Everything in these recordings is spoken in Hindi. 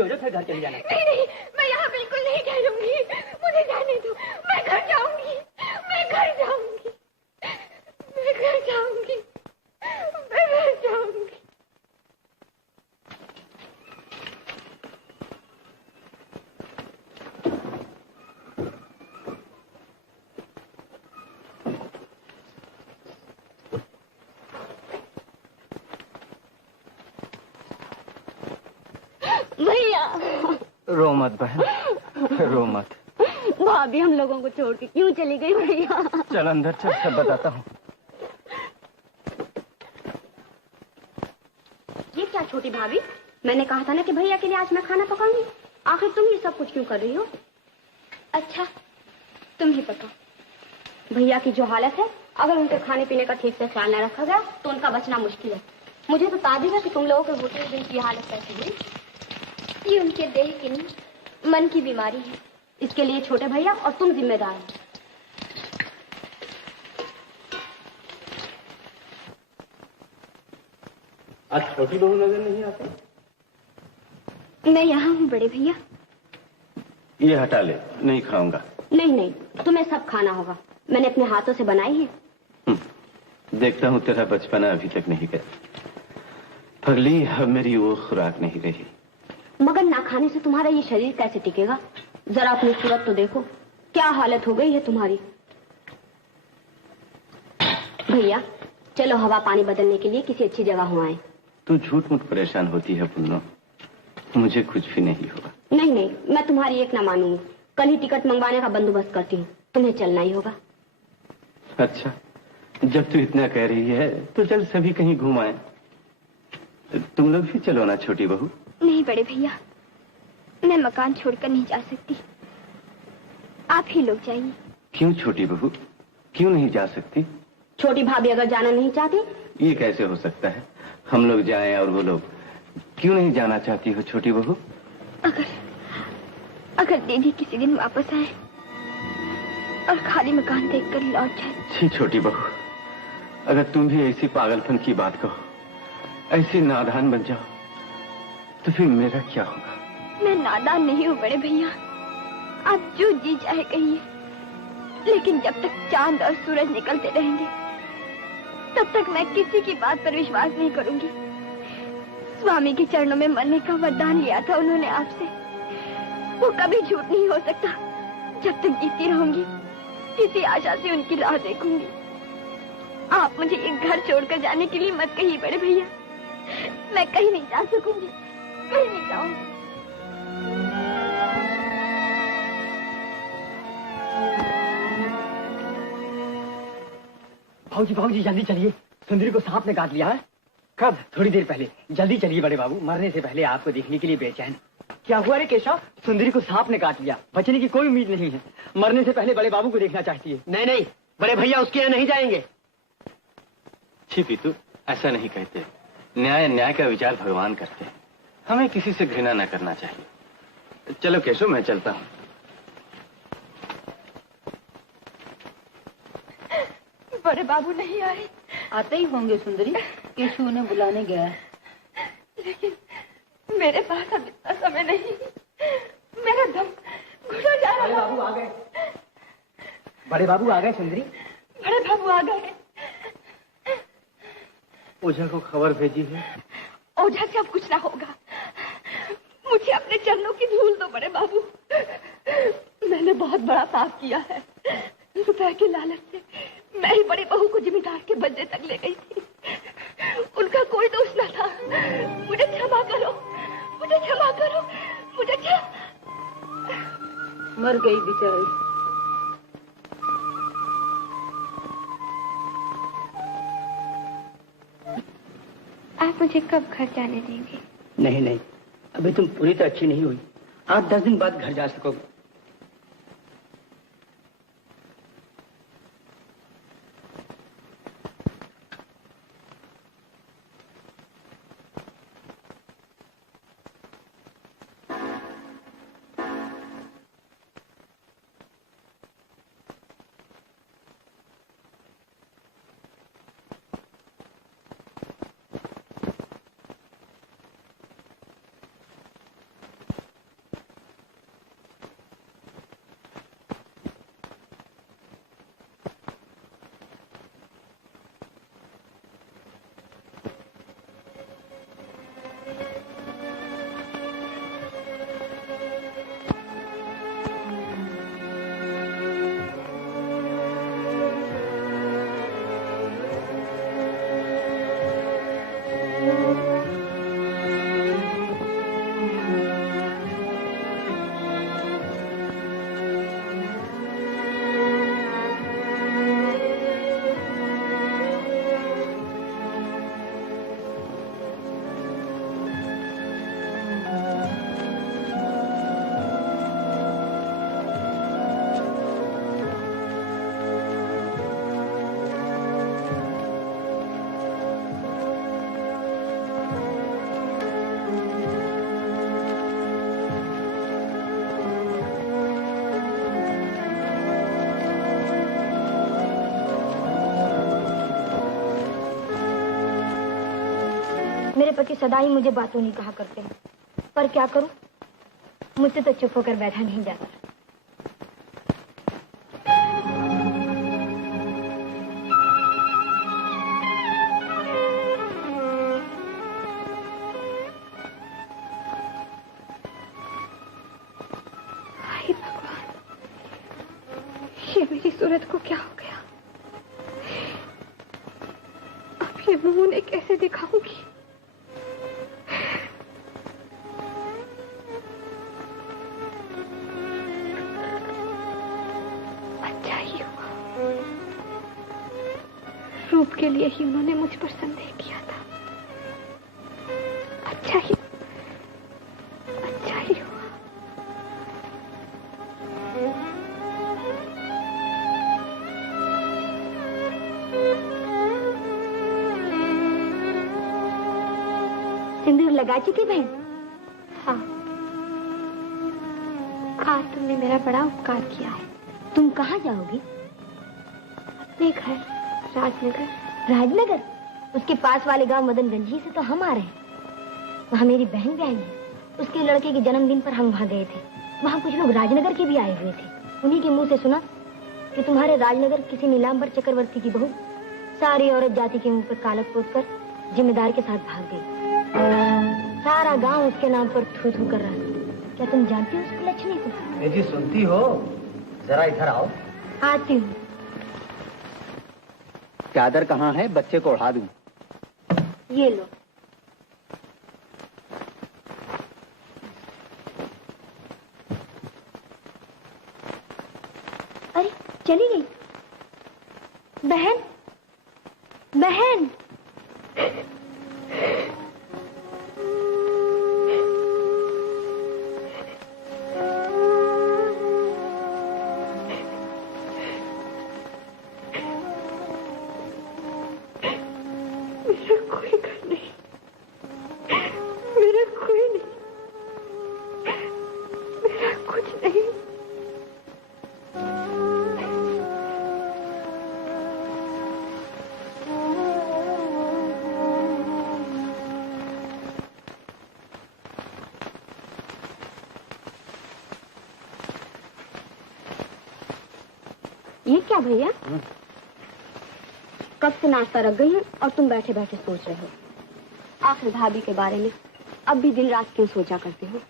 अच्छी हो जाओ फिर घर चली जाना। नहीं नहीं, मैं यहाँ बिल्कुल नहीं ठहरूंगी, मुझे जाने दो, मैं घर जाऊंगी, मैं घर जाऊंगी, मैं घर जाऊंगी, मैं घर जाऊंगी। भैया रो मत बहन, रो मत। भाभी हम लोगों को छोड़ के क्यों चली गई भैया? चल अंदर चल, सब बताता हूँ। ये क्या छोटी भाभी, मैंने कहा था ना कि भैया के लिए आज मैं खाना पकाऊंगी, आखिर तुम ये सब कुछ क्यों कर रही हो? अच्छा तुम ही पकाओ। भैया की जो हालत है, अगर उनके खाने पीने का ठीक से ख्याल न रखा गया तो उनका बचना मुश्किल है। मुझे तो ताज्जुब है कि तुम लोगों के होते दिन की हालत कैसी हुई। ये उनके देह की नहीं, मन की बीमारी है। इसके लिए छोटे भैया और तुम जिम्मेदार हो। आज छोटी बहू नजर नहीं आती? मैं यहाँ हूँ बड़े भैया। ये हटा ले, नहीं खाऊंगा। नहीं नहीं, तुम्हें सब खाना होगा, मैंने अपने हाथों से बनाई है। देखता हूँ तेरा बचपना अभी तक नहीं गया। पगली, अब मेरी वो खुराक नहीं रही। मगर ना खाने से तुम्हारा ये शरीर कैसे टिकेगा? जरा अपनी सूरत तो देखो, क्या हालत हो गई है तुम्हारी। भैया चलो हवा पानी बदलने के लिए किसी अच्छी जगह हो आए। तू झूठ मूठ परेशान होती है पुन्नो, मुझे कुछ भी नहीं होगा। नहीं नहीं, मैं तुम्हारी एक ना मानूंगी। कल ही टिकट मंगवाने का बंदोबस्त करती हूँ, तुम्हें चलना ही होगा। अच्छा, जब तू इतना कह रही है तो चल सभी कहीं घूम आए। तुम लोग भी चलो ना छोटी बहू। नहीं बड़े भैया, मैं मकान छोड़कर नहीं जा सकती, आप ही लोग जाइए। क्यों छोटी बहू, क्यों नहीं जा सकती? छोटी भाभी अगर जाना नहीं चाहती? ये कैसे हो सकता है, हम लोग जाएं और वो लोग। क्यों नहीं जाना चाहती हो छोटी बहू? अगर दीदी किसी दिन वापस आए और खाली मकान देखकर लौट जाए। छी छोटी बहू, अगर तुम भी ऐसी पागलपन की बात कहो, ऐसी नादान बन जाओ, तो फिर मेरा क्या होगा? मैं नादान नहीं हूँ बड़े भैया, आप जो जी चाहे कहिए, लेकिन जब तक चांद और सूरज निकलते रहेंगे तब तक मैं किसी की बात पर विश्वास नहीं करूंगी। स्वामी के चरणों में मरने का वरदान लिया था उन्होंने आपसे, वो कभी झूठ नहीं हो सकता। जब तक जीती रहूंगी किसी आशा से उनकी राह देखूंगी। आप मुझे एक घर छोड़कर जाने के लिए मत कहिए बड़े भैया, मैं कहीं नहीं जा सकूंगी, कहीं नहीं जाऊंगी। भाऊजी भाऊजी जल्दी चलिए, सुंदरी को सांप ने काट लिया है। कब? थोड़ी देर पहले। जल्दी चलिए बड़े बाबू, मरने से पहले आपको देखने के लिए बेचैन। क्या हुआ रे केशव? सुंदरी को सांप ने काट लिया, बचने की कोई उम्मीद नहीं है। मरने से पहले बड़े बाबू को देखना चाहती है। नहीं नहीं, बड़े भैया उसके यहाँ नहीं जाएंगे। छी तू ऐसा नहीं कहते, न्याय का विचार भगवान करते हैं, हमें किसी से घृणा न करना चाहिए। चलो केशव, मैं चलता हूँ। बड़े बाबू नहीं आए। आते ही होंगे सुंदरी, केशव उन्हें बुलाने गया है। लेकिन मेरे पास अब इतना समय नहीं, मेरा दम घुटा जा रहा है। बड़े बाबू आ गए, बड़े बाबू आ गए सुंदरी। बड़े बाबू आ गए। ओझा को खबर भेजी है? ओझा से अब कुछ ना होगा, मुझे अपने चरणों की धूल दो बड़े बाबू। मैंने बहुत बड़ा पाप किया है, रुपए के लालच से मैं ही बड़ी बहू को जिम्मेदार के बदले तक ले गई थी। उनका कोई दोष न था। मुझे क्षमा करो, मुझे क्षमा करो, मुझे मर गई बेचारी। आप मुझे कब घर जाने देंगे? नहीं नहीं, अभी तुम पूरी तरह अच्छी नहीं हुई, 8-10 दिन बाद घर जा सकोगे। मेरे पति सदा ही मुझे बातों नहीं कहा करते हैं, पर क्या करूं, मुझसे तो चुप होकर बैठा नहीं जाता। हाय भगवान, ये मेरी सूरत को क्या हो गया? अब ये मुंह उन्हें कैसे दिखाऊंगी? अच्छा ही हुआ, रूप के लिए ही उन्होंने मुझ पर संदेह किया था। अच्छा ही हुआ। सिंदूर लगा चुकी बहन? हाँ। आज तुमने मेरा बड़ा उपकार किया है। तुम कहाँ जाओगी? अपने घर, राजनगर। राजनगर? उसके पास वाले गांव मदनगंज ही से तो हम आ रहे हैं। वहाँ मेरी बहन भी आई है। उसके लड़के के जन्मदिन पर हम वहाँ गए थे। वहाँ कुछ लोग राजनगर के भी आए हुए थे। उन्हीं के मुंह से सुना कि तुम्हारे राजनगर किसी नीलांबर चक्रवर्ती की बहू सारी औरत जाति के मुंह पर कालक पोत कर जिम्मेदार के साथ भाग गई। सारा गांव उसके नाम पर थू थू कर रहा है। क्या तुम जानती हो उसकी लक्ष्मी को? जी सुनती हो? जरा इधर आओ। आती हूँ। चादर कहाँ है? बच्चे को उड़ा दूं। ये लो। अरे चली गई। बहन, बहन। ये क्या भैया? कब से नाश्ता रख गई है और तुम बैठे बैठे सोच रहे हो। आखिर भाभी के बारे में अब भी दिन रात क्यों सोचा करते हो?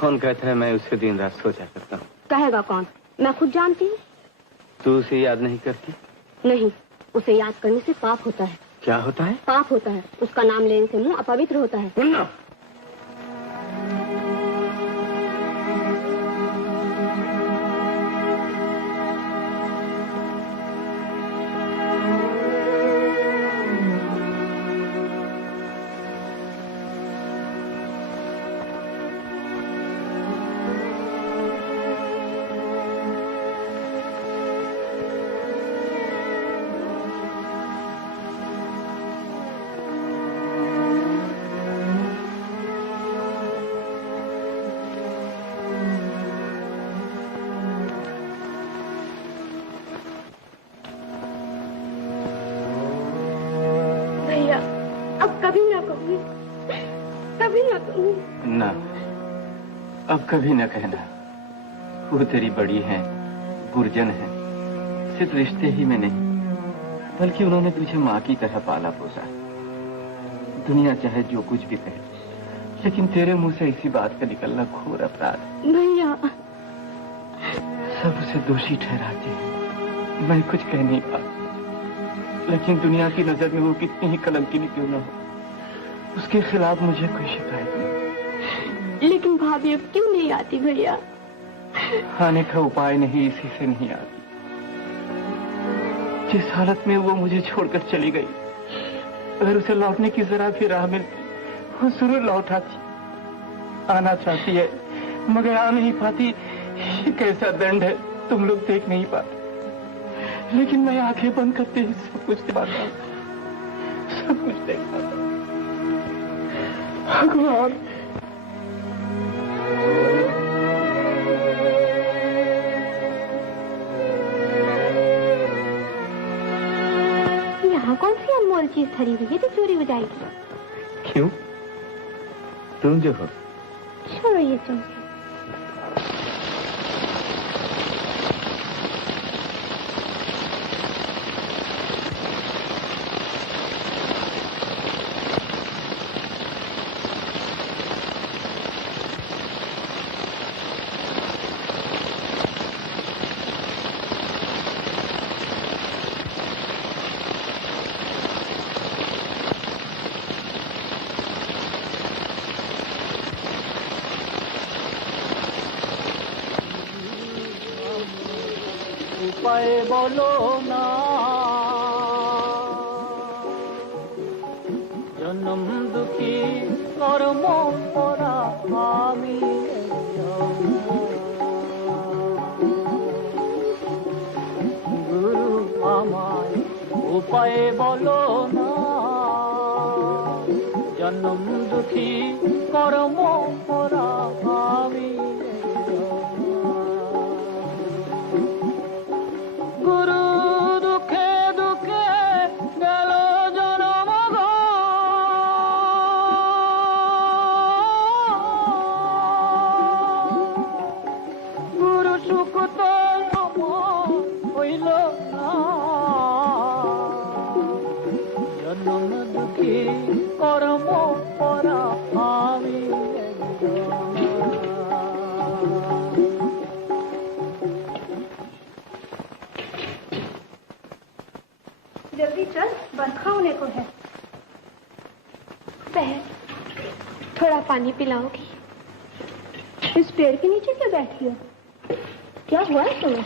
कौन कहता है मैं उसे दिन रात सोचा करता हूँ? कहेगा कौन? मैं खुद जानती हूँ। तू उसे याद नहीं करती? नहीं, उसे याद करने से पाप होता है। क्या होता है? पाप होता है। उसका नाम लेने से मुंह अपवित्र होता है। सुनना। ना, अब कभी न कहना। वो तेरी बड़ी है, गुरजन है, सिर्फ रिश्ते ही में नहीं, बल्कि उन्होंने तुझे माँ की तरह पाला पोसा। दुनिया चाहे जो कुछ भी कहे, लेकिन तेरे मुंह से इसी बात का निकलना घोर अपराध है। भैया, सब उसे दोषी ठहराते हैं, मैं कुछ कह नहीं पाता, लेकिन दुनिया की नजर में वो कितनी ही कलंकिनी क्यों न हो, उसके खिलाफ मुझे कोई शिकायत नहीं। लेकिन भाभी अब क्यों नहीं आती भैया? आने का उपाय नहीं, इसी से नहीं आती। जिस हालत में वो मुझे छोड़कर चली गई, अगर उसे लौटने की जरा भी राह मिलती, वो जरूर लौट आती। आना चाहती है मगर आ नहीं पाती। ये कैसा दंड है, तुम लोग देख नहीं पाते, लेकिन मैं आंखें बंद करते ही सब कुछ देख पाता हूं, सब कुछ देख पाता हूं। भगवान, यहाँ कौन सी अनमोल चीज धरी हुई है जो चोरी हो जाएगी? क्यों? तुम जो हो। छोड़ो ये तुम। उपाय बोलो ना, जन्म दुखी कर्म परा आमी गुरु आमाय उपाय बोलो ना, जन्म दुखी कर्म परा आमी गुरु दुखे दुखे गल जन्म गो, गुरु सुख तो नम हইল ना, जन्म दुखी कर्म परा आमी जल्दी चल, बरखा होने को है। बहन, थोड़ा पानी पिलाओगी? इस पेड़ के नीचे क्यों बैठी हो? क्या हुआ है तुम्हें?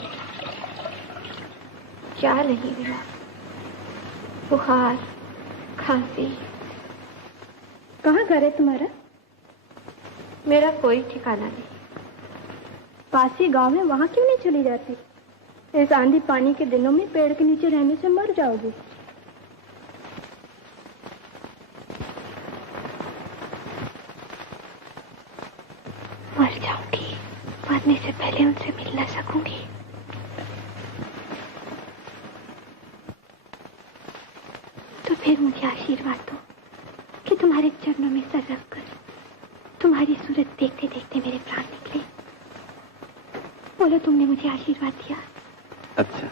क्या नहीं हुआ, बुखार, खांसी। कहाँ घर है तुम्हारा? मेरा कोई ठिकाना नहीं। पास ही गांव है, वहाँ क्यों नहीं चली जाती? इस आंधी पानी के दिनों में पेड़ के नीचे रहने से मर जाओगे। मर जाऊंगी, मरने से पहले उनसे मिल ना सकूंगी। तो फिर मुझे आशीर्वाद दो कि तुम्हारे चरणों में सर रखकर तुम्हारी सूरत देखते देखते मेरे प्राण निकले। बोलो, तुमने मुझे आशीर्वाद दिया? अच्छा।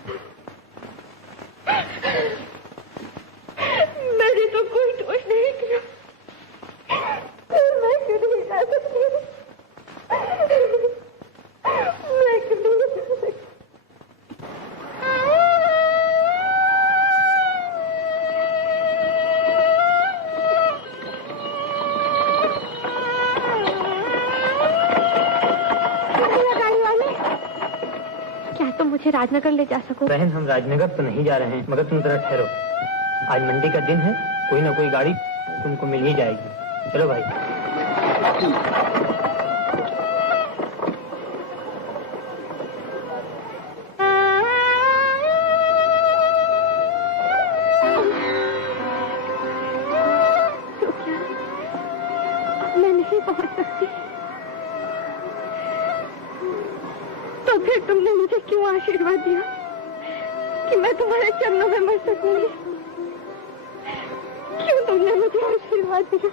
मैंने तो कोई दोष नहीं किया, मैं क्यों नहीं जा सकती? मैं क्यों नहीं जा सकती? क्या तुम मुझे राजनगर ले जा सको? बहन, हम राजनगर तो नहीं जा रहे हैं, मगर तुम जरा ठहरो। आज मंडी का दिन है, कोई ना कोई गाड़ी तुमको मिल ही जाएगी। चलो भाई। मैं नहीं पहुंच सकती। तो फिर तुमने मुझे क्यों आशीर्वाद दिया कि मैं तुम्हारे चरणों में मर सकूंगी? क्यों तुमने मुझे आशीर्वाद दिया?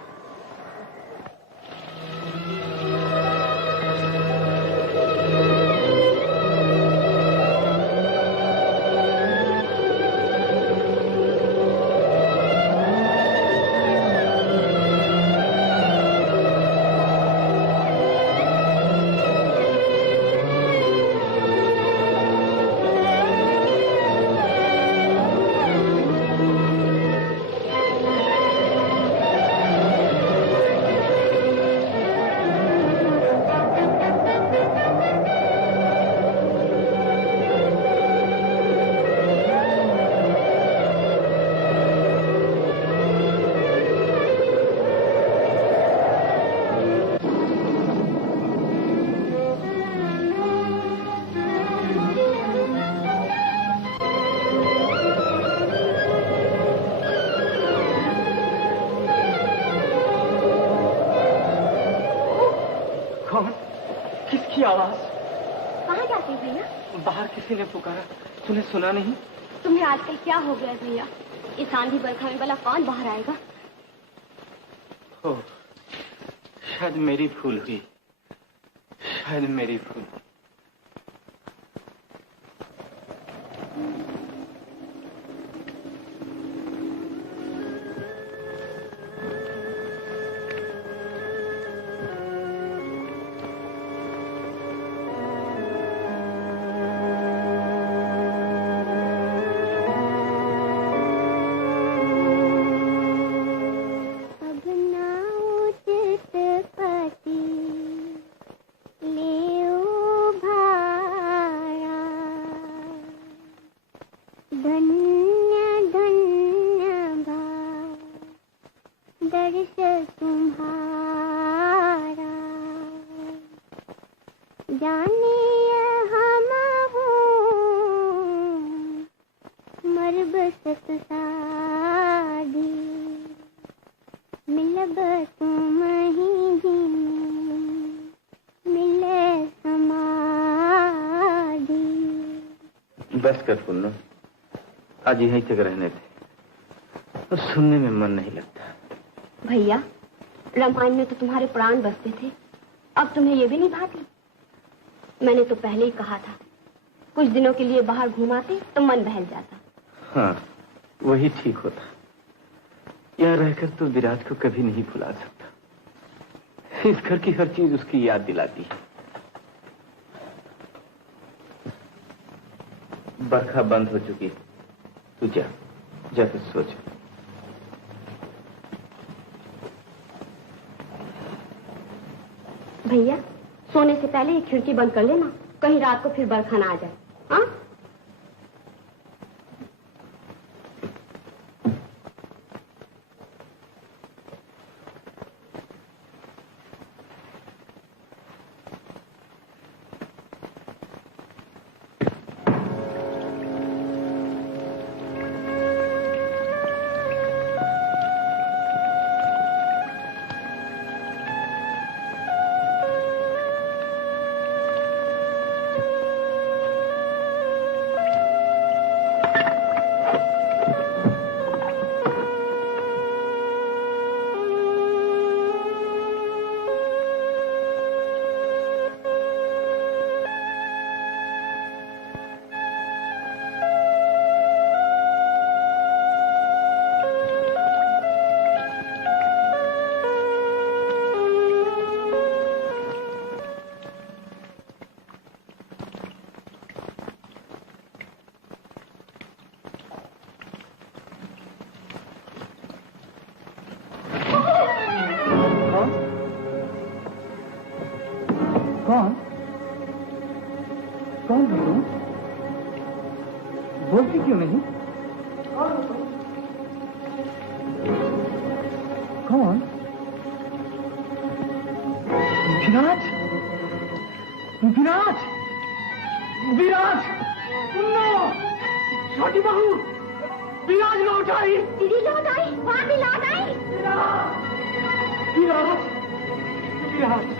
किसकी आवाज? कहाँ जाते हो भैया? बाहर किसी ने पुकारा, तूने सुना नहीं? तुम्हें आजकल क्या हो गया भैया? इस आंधी बरखा में भला कौन बाहर आएगा? ओह, शायद मेरी भूल हुई, शायद मेरी भूल। बस कर पुन्नू, आज यहीं तक रहने थे, और सुनने में मन नहीं लगता। भैया, रामायण में तो तुम्हारे प्राण बसते थे, अब तुम्हें ये भी नहीं भाती? मैंने तो पहले ही कहा था, कुछ दिनों के लिए बाहर घुमाते तो मन बहल जाता। हाँ, वही ठीक होता। यहाँ रहकर तो विराज को कभी नहीं भुला सकता। इस घर की हर चीज उसकी याद दिलाती है। बरखा बंद हो चुकी, तू जा, जाकर सो जा। भैया, सोने से पहले ये खिड़की बंद कर लेना, कहीं रात को फिर बरखा ना आ जाए। हाँ? कौन? कौन हो तुम? बोलती क्यों नहीं? कौन? विराज! विराज! विराज! नो! छोटी बहू! विराज लौट आई! दीदी लौट आई, भाभी लौट आई। विराज! विराज! विराज!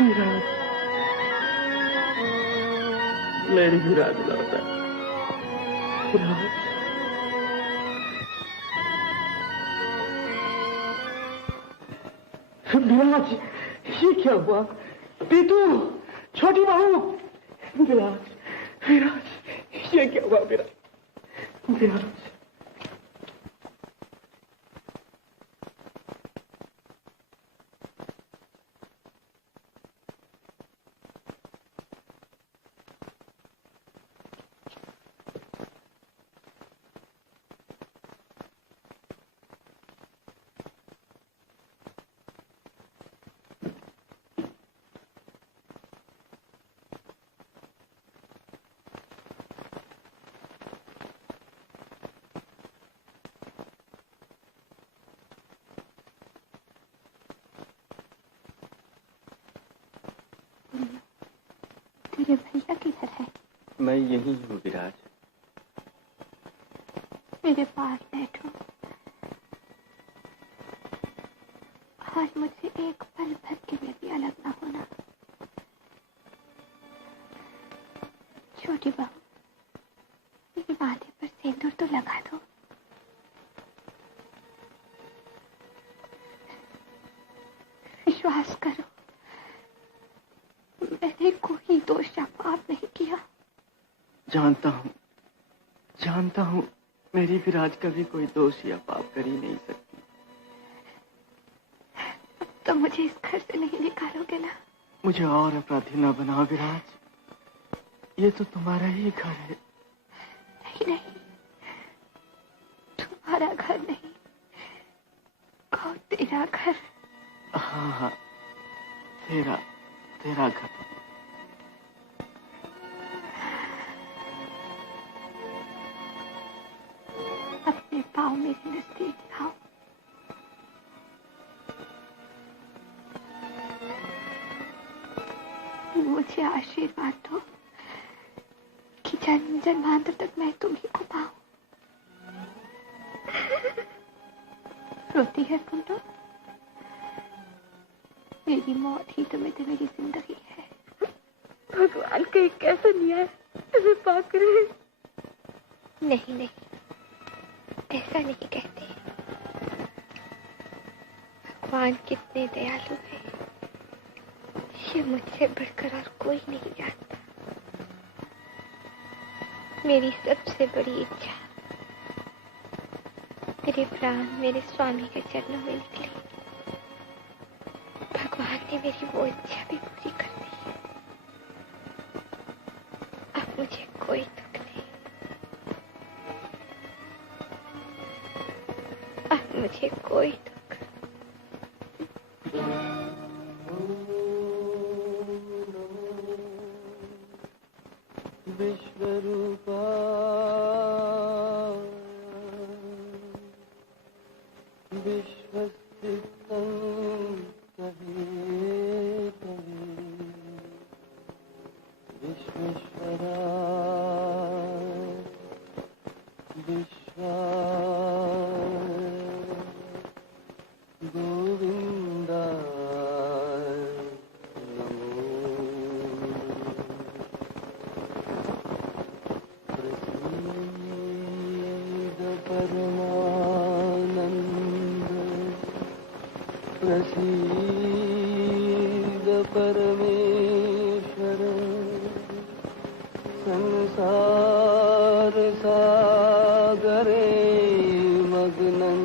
विराज! मेरी विराज लौट आई। विराज! विराज, ये क्या हुआ? पीतू, छोटी बहू! विराज! विराज, ये क्या हुआ? विराज! विराज! तेरे भैया किधर है? मैं यही हूँ विराज। मेरे पास बैठो। आज मुझसे एक पल भर के लिए भी अलग ना होना। छोटी बहू, मेरे माथे पर सिंदूर तो लगा दो। विश्वास करो, मैंने कोई दोष या पाप नहीं किया। जानता हूँ मेरी विराज कभी कोई दोष या पाप कर ही नहीं सकती। तो मुझे इस घर से नहीं निकालोगे ना? मुझे और अपराधी न बनाओ विराज, ये तो तुम्हारा ही घर है। नहीं नहीं, तुम्हारा घर नहीं और तेरा घर। हाँ हाँ, तेरा घर। अपने पाँव मेरे नजदीक लाओ। मुझे आशीर्वाद दो कि जन्म जन्मांतर तक मैं तुम्ही को पाऊं। रोती है पुंडो? मेरी मौत ही तुम्हें तो मेरी जिंदगी है। भगवान का एक कैसा न्याय तुम्हें पाक रहे। नहीं नहीं, ऐसा नहीं कहते। भगवान कितने दयालु है, ये मुझसे बढ़कर और कोई नहीं जानता। मेरी सबसे बड़ी इच्छा, मेरे प्राण मेरे स्वामी के चरणों में निकले। भगवान ने मेरी वो इच्छा भी पूरी कर दी है। अब मुझे कोई दुख नहीं, अब मुझे कोई दुख। विश्वरूपा विश्वस्थितं कहेतवे विश्वेश्वरा विश्वा गोविंदा प्रसीद परमेश्वर, संसार सागरे मग्नं